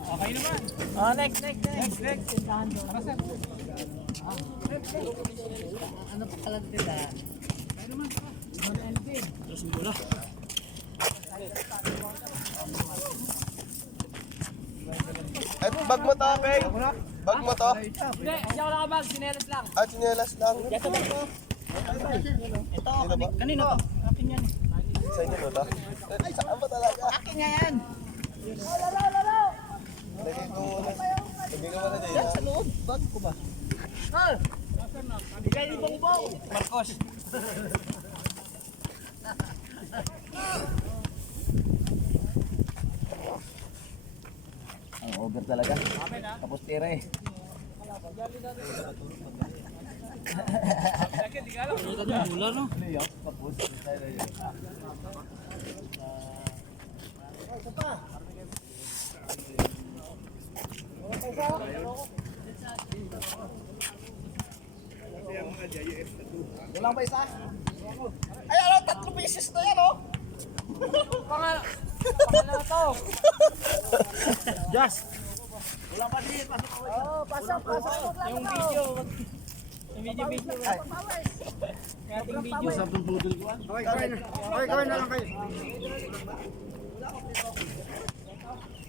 Okay naman. Oh, next. Tara, sir. Ano pa pala nila? Kaya naman, tara. Terus bola. Ay, bag mo to, Kay. Bag mo to. Hindi ako nakabag. Sinelas lang. At sinelas lang. Ito ba ito? Ito, Sino ba? kanino to? Akin yan. Sa inyo ba to? Ay, saan ba talaga? Akin nga yan. Lagay ko muna. Lagay ko muna din. Yan sa loob. Bag ko ba? Ah! Bigay ni Bongbong. Marcos. Ang over talaga. Tapos tira eh. Sige, di ka alam. Ito yung mula no? Tapos. Walang pa isa? Ay, ano? 3 pieces na yan oh! Pangalawa to. Just! Wala pa din. Pasok ako. Oo, pasok. Yung video. Yung video. Ating video. Sabong budol ko. Okay, gawin na lang kayo.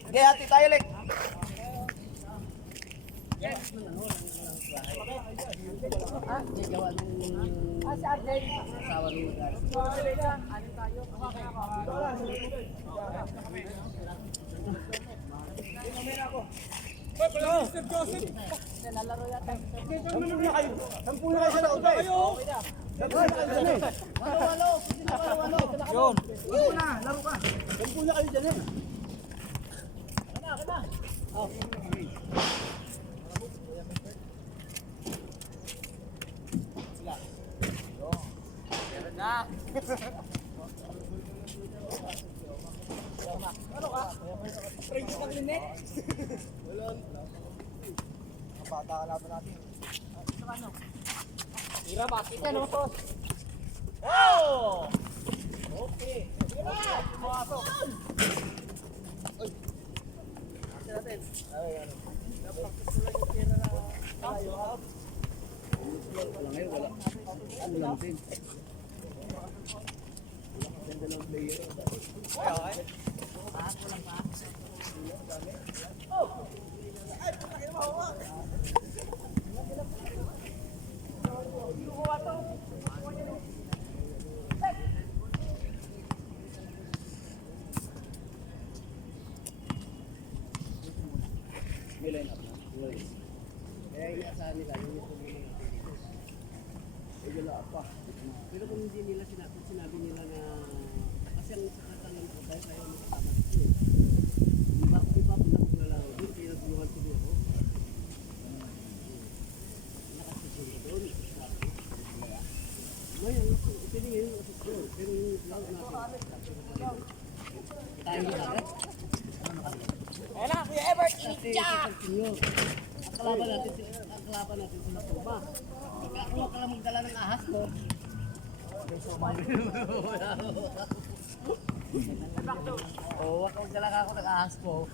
Sige, hati tayo ulit. Si Arjay. Asawa ni Mr. Joseph. Lalaro yata. Sampu na kayo sa laot. Yun. Sampu na kayo dyan eh. Na. Bata ka laban natin. Tira, bakit yan, oh. Oh! Okay. Sige na! Pasok. Natin. Ay, ano. Napractice ko lang yung tira na tayo. Wala ngayon, wala. Ano lang din. Ganda ng player. Ay, walang pa. Oh! Ay, palaki na mahawa. May line up na. Kaya inaasahan nila yung ito muna natin dito. Eh, wala pa. Pero kung hindi nila sinabi nila na kasi ang sakatan ng ako dahil tayo makasama dito eh. Di ba pala kung nalaw doon, kaya nagulungan siguro. Nakasisyon na doon. Ngayon, ipinigay yung asisyon. Pero yung vlog natin. Tayo nila rin. Ayan na, Kuya Ebert. Ang kalaban natin sila Tuba. Kaya kung ka lang magdala ng ahas mo. Oo, wag kang magdala ako ng ahas mo.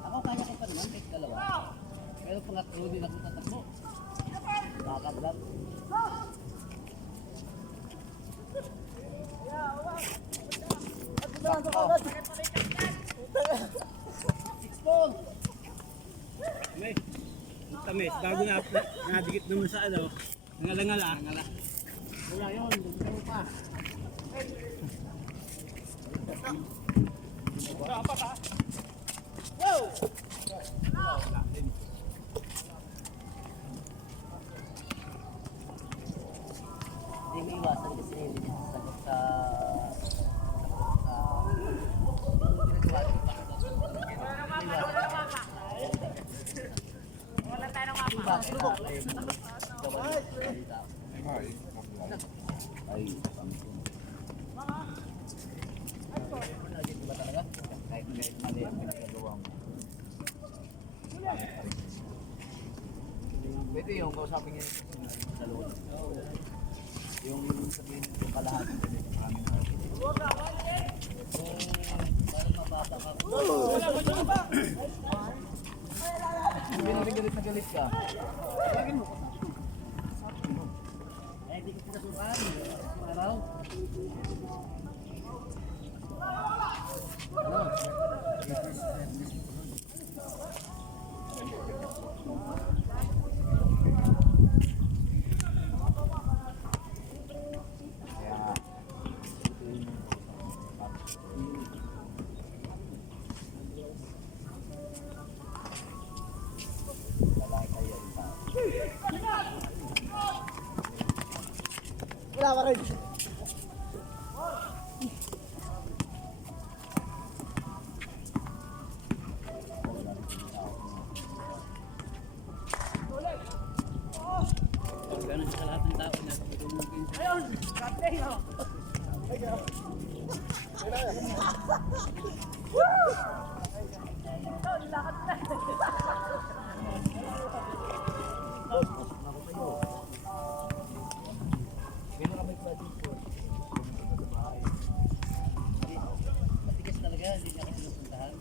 Ako kaya ko pa naman, kahit dalawa. Pero pangatlo din ako tatakbo. Bakit lang. Tamis, bago na nadikit naman sa ano. Ngala-ngala. Wala yun, dugtong pa. Hindi may iwasan kasi hindi niya sasagot sa Wala tayo ng mapa. Ay, ba talaga? Kahit mali ang pinagagawa mo. Pwede yung kausapin niya sa loob. kalahati din ito. Parang mababa ka. Galit na galit ka. Lagin mo. Eh, di ko pinasukan. Araw. Wala pa rin. Ganun sa lahat ng tao na ayun! Kapteng ho! Matigas talaga, hindi niya kasi napuntahan.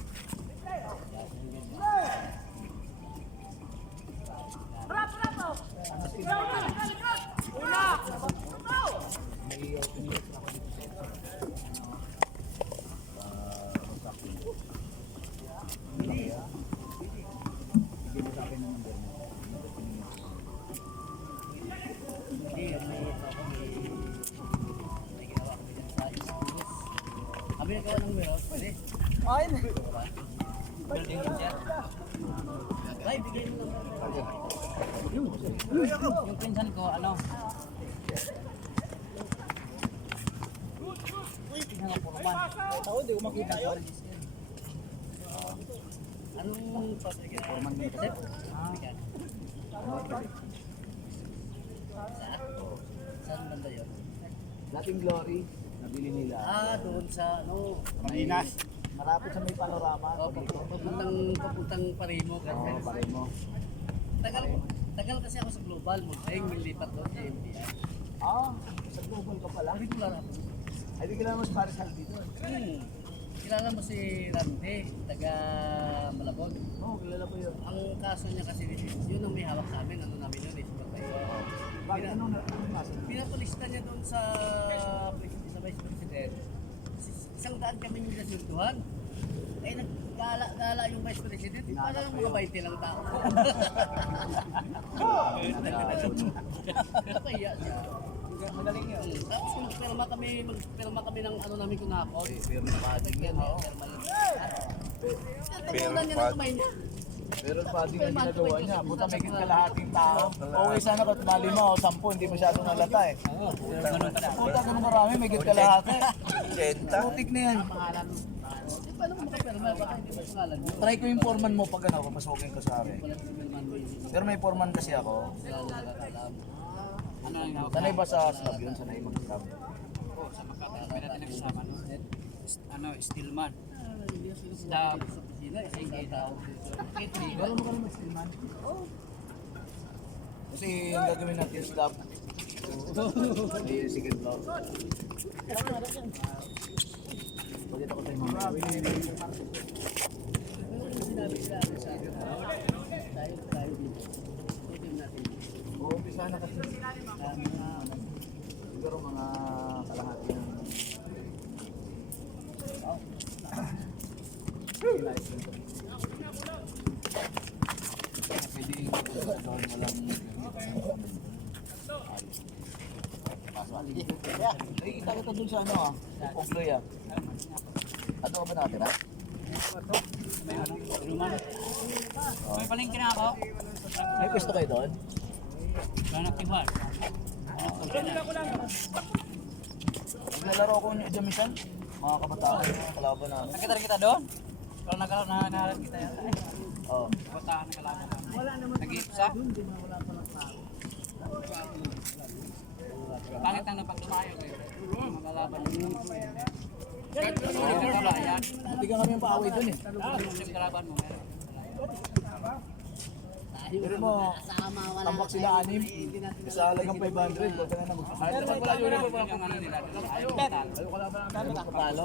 Kami nagawa ng meron, pwede. Ay, Building din siya. Ay, bigay mo lang. Yung pinsan ko, ano? Pinsan ko, Purman. ako hindi ko makita yun. Anong pabigyan? Forman mo kasi? Saan banda yun? Dating Glory, nabili nila. Doon sa ano? Pilipinas. Marapit sa may panorama. Papuntang Parimo. Oo, pare mo. Tagal kasi ako sa Global. Mag-ayong nilipat doon sa NBI. Sa global ka pala. Hindi ko lang ako. Ay, di kailangan mo sa Paris Hall dito. Kilala mo si Rande, taga Malabon. Oo, kilala ko yun. Ang kaso niya kasi, yun ang may hawak sa amin, ano namin yun, is patay. Bakit anong nasa? Pinapalista niya doon sa Vice President. Isang daan kami yung nasunduhan. Eh, nagkala yung Vice President, parang mga 20 lang tao. Nakaya siya. Magaling yun. Tapos kung magpirma kami ng ano namin kunakot. Pero padding yan, oo. Tabunan niya ng kamay niya. Pero padding ang ginagawa niya. Buta may kalahating tao. Okay sana kung tunali mo, 10, hindi masyadong halata eh. Buta ganun marami, may kalahati. 80. Putik na yan. Paano kung makapirma? Baka hindi mo pangalan mo. Try ko yung foreman mo pag ano, papasukin ko sa akin. Wala si Milman mo yun. Pero may foreman kasi ako. Wala na nakakalam. Ano yung hawak? Sanay ba sa slab yun? Sanay mag-slab? Oo, sa Makati. May natin nagsama, no? Ano, Stillman. Stop. Gano'n mo ka naman stillman? Kasi yung gagawin natin slab. Hindi yung second floor. Pagkita ko tayo mga umpisa na kasi. Siguro mga kalahati ng pwede yung walang ay, kita kita dun sa ano Pogloy Ano ka ba natin May ano? Inuman. May palengke na ako. May pwesto kayo doon? Wala nagtiwan. Naglalaro ko yung Jamisan, mga kabataan, mga kalaban namin. Nakita rin kita doon? Kalau nagkaroon kita yan. Oo. Bataan na kalaban namin. Nag-iipsa? Pangit lang ng pagtumayo eh. Mga kalaban namin. Kahit kung hindi ka kalayan. Hindi ka kami yung paaway doon eh. Yung kalaban mo meron. Pero mo, tambak sila 6. Isa halagang 500. Huwag ka na na magpapalo. Pag wala uniform, walang ano nila. Ayaw metal. Magpapalo.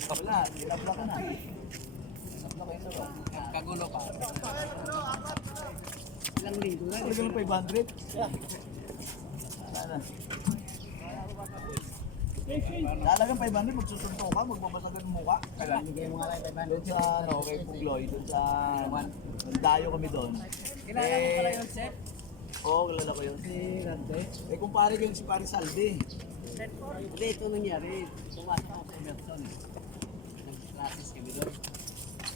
Wala, tinabla ka na. Tinabla kayo sa ba? Kagulo pa. Ilang linggo na. Halagang ng 500. Wala na. Halagang 500, magsusunto ka, magbabasagan mo mukha. Bigay mo nga lang 500. Doon sa ano, kay Pugloy, doon sa dayo kami doon. Kilala mo pala yun, Chef? Oo, kilala ko yun. Si Rante. Eh kung pare ko yun si Pare Saldi. Hindi, ito nangyari. Pumasok ako sa Emerson. Nag-classes kami doon.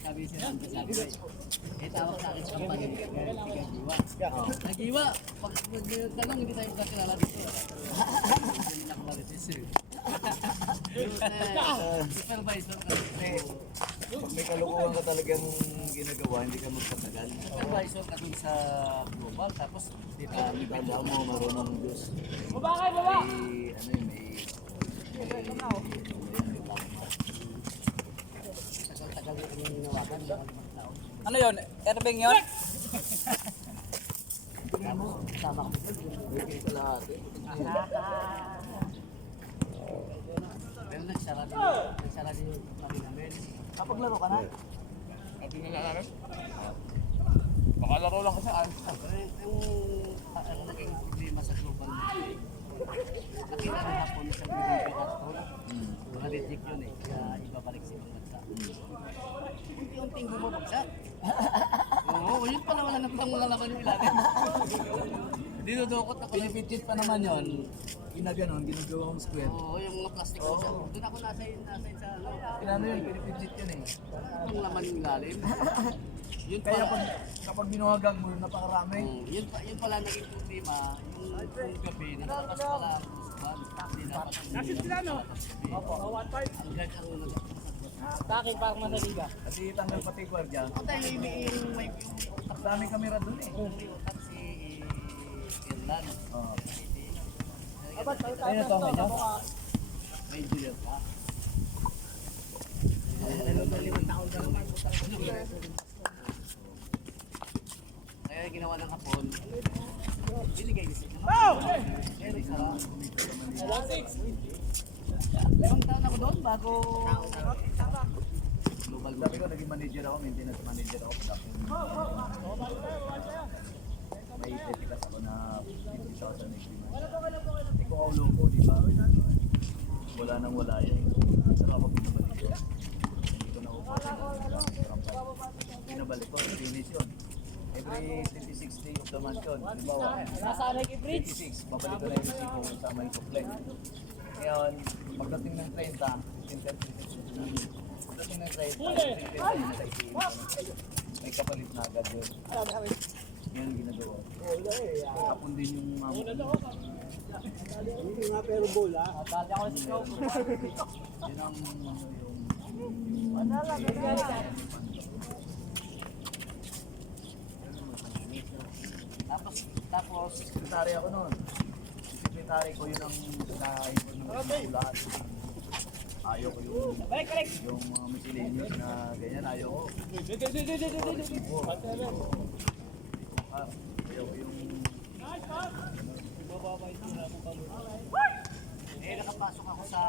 Sabi si Rante, sabi ko, tawag sa akin sa company. Nag-iwa. Nag-iwa. Pag tanong, hindi tayo magkakilala dito. Hindi na ako marites eh. Supervisor kasi. Pag may kalukuhan ka talagang ginagawa, hindi ka magpatagal. Supervisor ka dun sa global. Tapos dito. Tanda mo, marunong Diyos. Baba! May, ano yun, Tagal-tagal na kami ninawagan. Ano yun? Airbang yun? Sama ko. may kalahati. Pero nagsara din yung kami namin. Kapaglaro ka na? Hindi na namin. Baka laro lang kasi Ang naging problema sa global nakita ng hapon sa Pilipinas Castle, na-reject yun eh, kaya ibabalik sa ibang bansa. Unti-unting bumabagsak. Oo, yun pala wala na pang mga laban yung ilalim. Dinudukot ako. Pinipitchit pa naman yun. Ginaganon, ginagawang square. Oo, yung mga plastic ko siya. Doon ako nasa sa ano. Pinano yun, pinipitchit yun eh. Ang laman yung ilalim. Yun Kaya pala, kapag binuhagang mo, napakarami. yun pala naging problema, yung gabi, nagtapas pala ang usban. Hindi dapat Nasib sila, no? Opo. 1.5. Ang gag ang Bakit parang manaliga? Kasi tanggal pati gwardiya. dahil may Ang daming kamera dun eh. utak si Irlan. Oh. Ayun ito, medyo. May engineer ka. Kaya ginawa ng hapon, binigay niya siya. Pero isa lang. 5 taon ako doon bago global Sabi ko, naging manager ako, maintenance manager ako. May dedikas ako na 50,000 next month. Hindi ko kaulo ko, di ba? Wala nang wala yan. Saka ako pinabalik ko. Hindi ko nakuha. Pinabalik ko, finish yun. Every 26th day of the month yun. Halimbawa, Nasaan ay bridge? 26, babalik ko na yung resibo sa may suple. Ngayon, pagdating ng 30, pagdating ng 30, may kapalit na agad yun. Yan ang ginagawa. Kapon din yung Hindi nga pero bola. Tali ako sa scope. yun ang Tapos, sekretary ako noon. Si sekretary ko yun ang nakaipon ng lahat. Ayaw ko yung mga miscellaneous na ganyan, ayaw ko. Ayaw ko yung nakapasok ako sa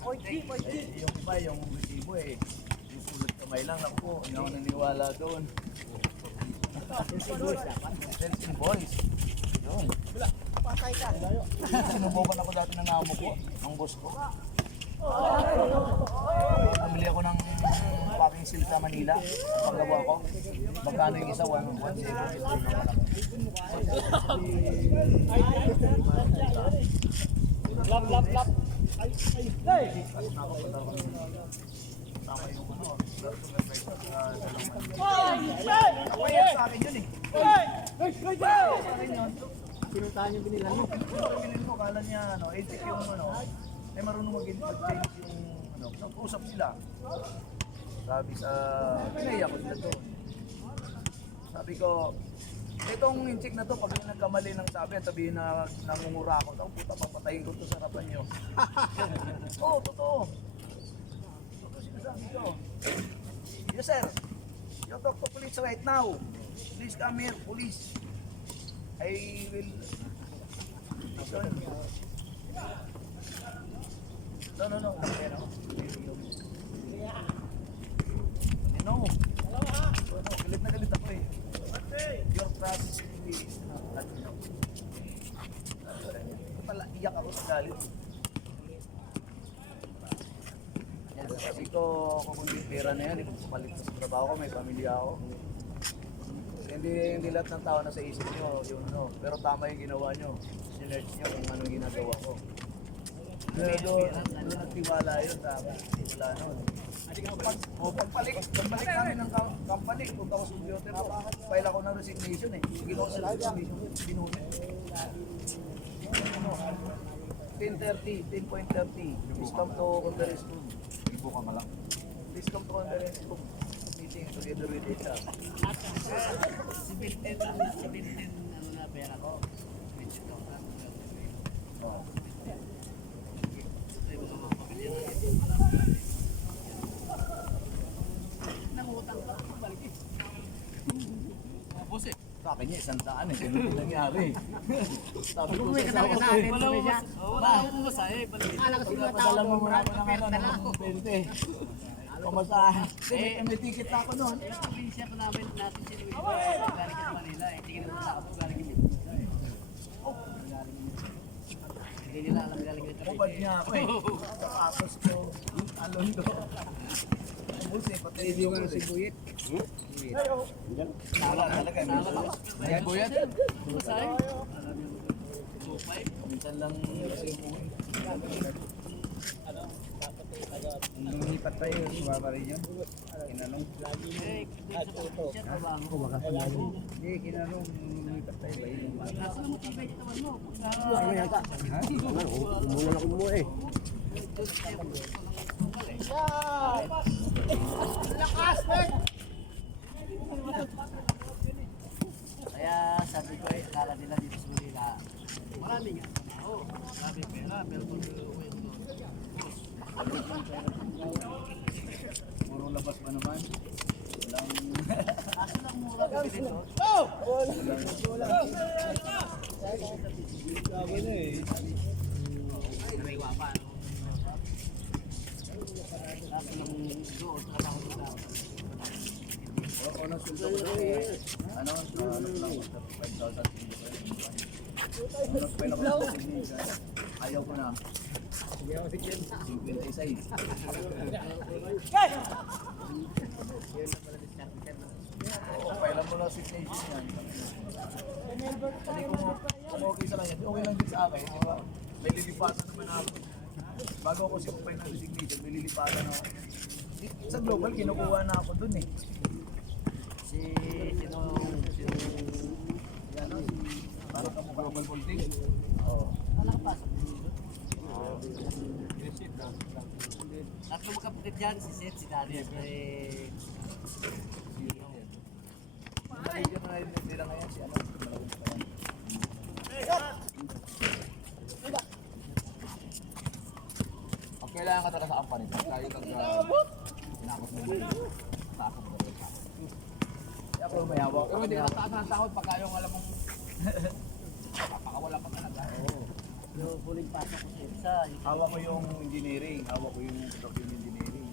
yung iba, yung resibo eh. Yung sulot kamay lang, ako, hindi ako naniwala doon. Sales invoice. Yun. Sinubukan ako dati ng amo ko, ng boss ko. Namili ako ng packing seal sa Manila. Paggawa ko. Magkano yung isa? 170. Lap, lap, lap. Tama yung ano. Kaya sa akin yun eh. Sa akin yun. pinuntahan yung binilan mo. Pinili ko, kala niya, ano, etik yung, ano, ay marunong mag-change yung, ano, nag-usap sila. Sabi sa, pinaya ko sila doon. Sabi ko, itong incheck na to, pag may nagkamali ng sabi at sabihin na nangungura ako, tapos puta, papatayin ko to sa harapan nyo. Oo, totoo. Totoo sinasabi ko. Yes, sir. You talk to police right now. Please come here, police. I will... No. No. Galit na galit ako eh. Your trust is not enough. Pala, iyak ako sa galit. Kasi kung yung pera na yan, ipapalit ko sa trabaho ko, may pamilya ako. Hindi lahat ng tao na sa isip nyo, yun no. Pero tama yung ginawa nyo. Sinerch nyo kung anong ginagawa ko. Pero doon nagtiwala yun, tama. Wala nun. Pagpalik kami ng company, punta ko sa computer ko. File ako ng resignation eh. Sige ko sa resignation, binunit. 10.30, please come to conference room. Ibo ka malang. Please come to conference room. Meeting together with HR. Si Binten, ano na pera ko? 20,000. Oh. Ito yung mga pamilya natin. Nangutang ka, balik eh. Boss eh. Sa akin niya, 100 eh. Ganun din nangyari. Sabi ko May sa kasama ka asawa sa ko akin, eh. tuloy siya. Wala akong masahe. Balik. Akala ko siguro tao Padala mo mo, muna ako ng pera na lang. 20. Pamasahe. May ticket na ako noon. Probinsya pa namin natin si Luis. Galing ka sa Manila eh. Tingin naman sa ako galing ka Manila eh. Hindi nila alam galing ka sa Ubad niya ako eh. Sapatos ko, alon ko. Busi, pati yung Buyit. wala talaga. Ayan, Buyat. Masahe. Minsan lang kasi umuwi. Lumipat tayo, sumama rin yun. Kinanong. Eh, sa probinsya, trabaho. Hindi, kinanong lumipat tayo ba yun? Nasa na motivate naman mo. Ano yata? Umulan ako mo eh. Kaya sabi ko eh, akala nila dito sa Manila, marami nga. Oo, marami pera, pero kung uwi ko doon, Puro labas pa naman. Walang... kaso lang mura bibili doon. May wapa, no? Kaso lang doon, trabaho nila. Ako na sulto ko doon eh. Ano lang, 5,000. Pwede ako sa signature. Ayaw ko na. 56. Oo, kailan mo lang signature yan. Kasi kung okay sa kanya, okay lang din sa akin. Diba? May lilipatan naman ako. Bago ako siya kupay ng signature, may lilipatan ako. Sa global, kinukuha na ako dun eh. Parang ka global politics. Oo. Nakapasok dito. Tatlo magkapatid dyan, si Seth, si Daniel, eh... Manager na rin nila ngayon si ano. Ang kailangan ka talaga sa company, tayo tinakot mo yung takot mo rin. Kaya ako may hawak. Pero hindi ka nataas ng takot pagka yung alam mong papakawala pa talaga. Yung huling pasok ko sa isa, Hawak ko yung engineering, hawak ko yung production engineering.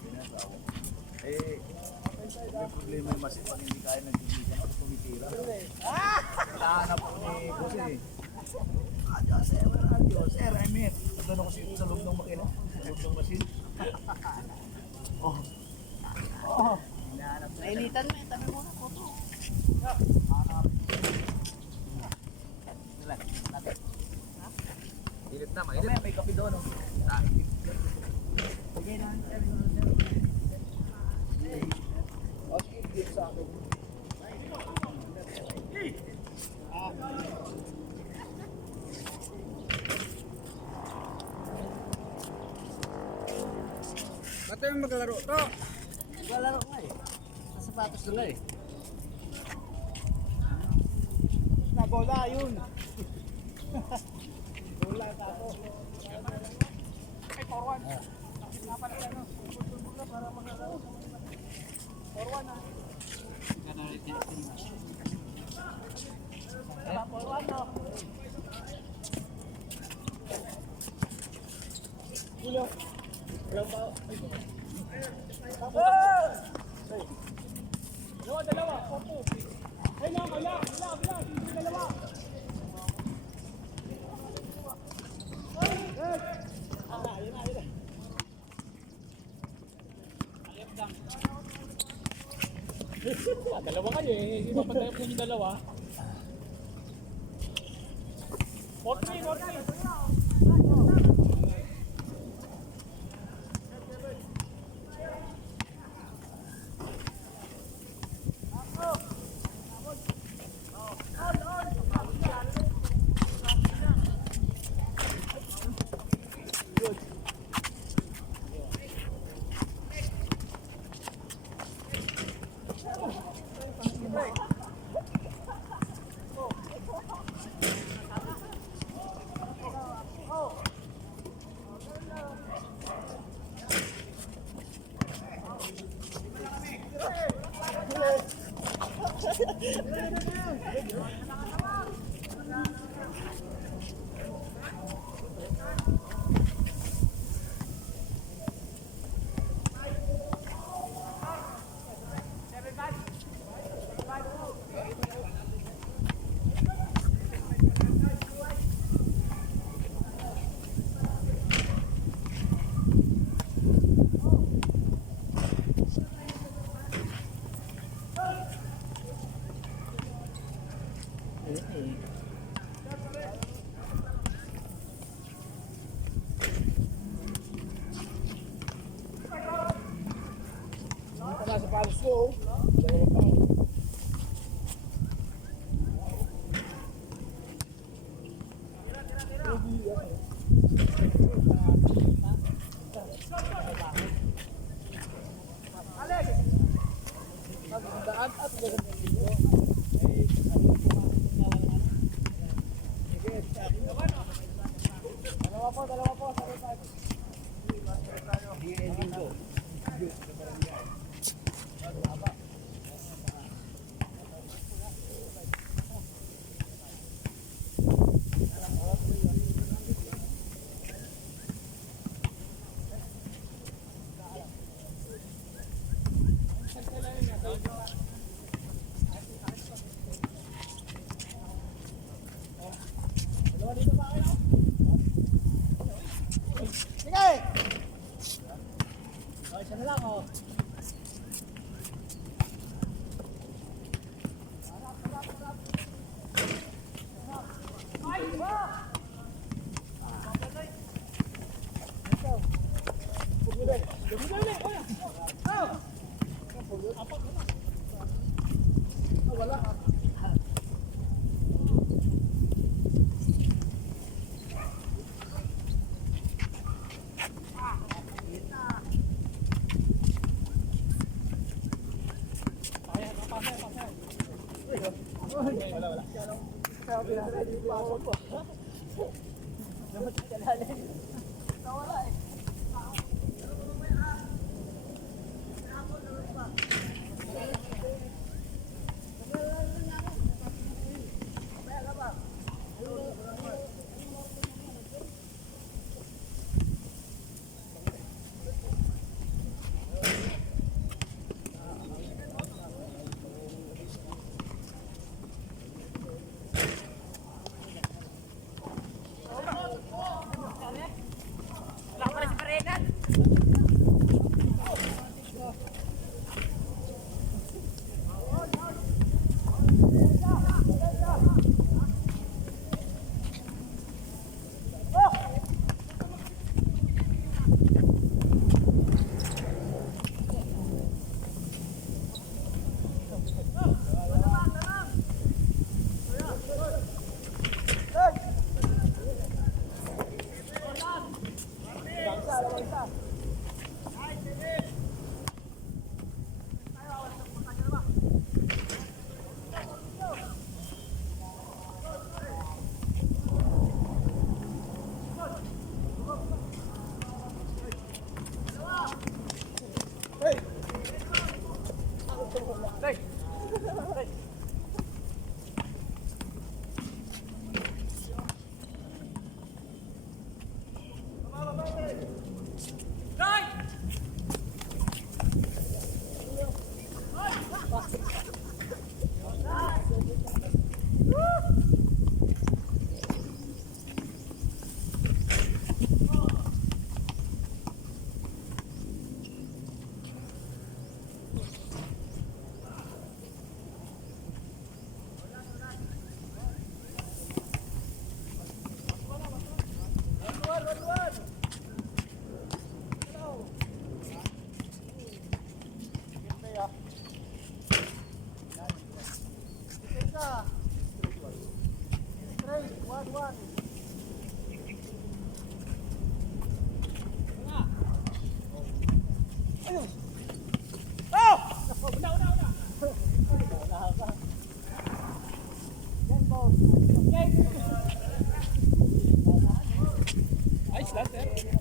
Finance, hawak ko. May problema yung masin pag hindi kaya nag-engineering ako tumitira. Nahanap ko ni Boss eh. Adios sir, I'm here. Nagano ko sa loob ng makina, sa loob ng masin. Oh. nainitan mo, tabi mo na photo. Init na, mainit. May kape doon. Oh. Sige na, Okay, dito sa akin. Ba't tayo maglalaro to? Maglalaro nga eh. Sa sapatos na nga eh. Na bola yun. Bola tapo. Ay, forward. Dapat ano, para maglalaro. Forward na. Ganun rin. Dalawa kayo eh, hindi ba pantay po yung dalawa? 40. Ayos lang, sir.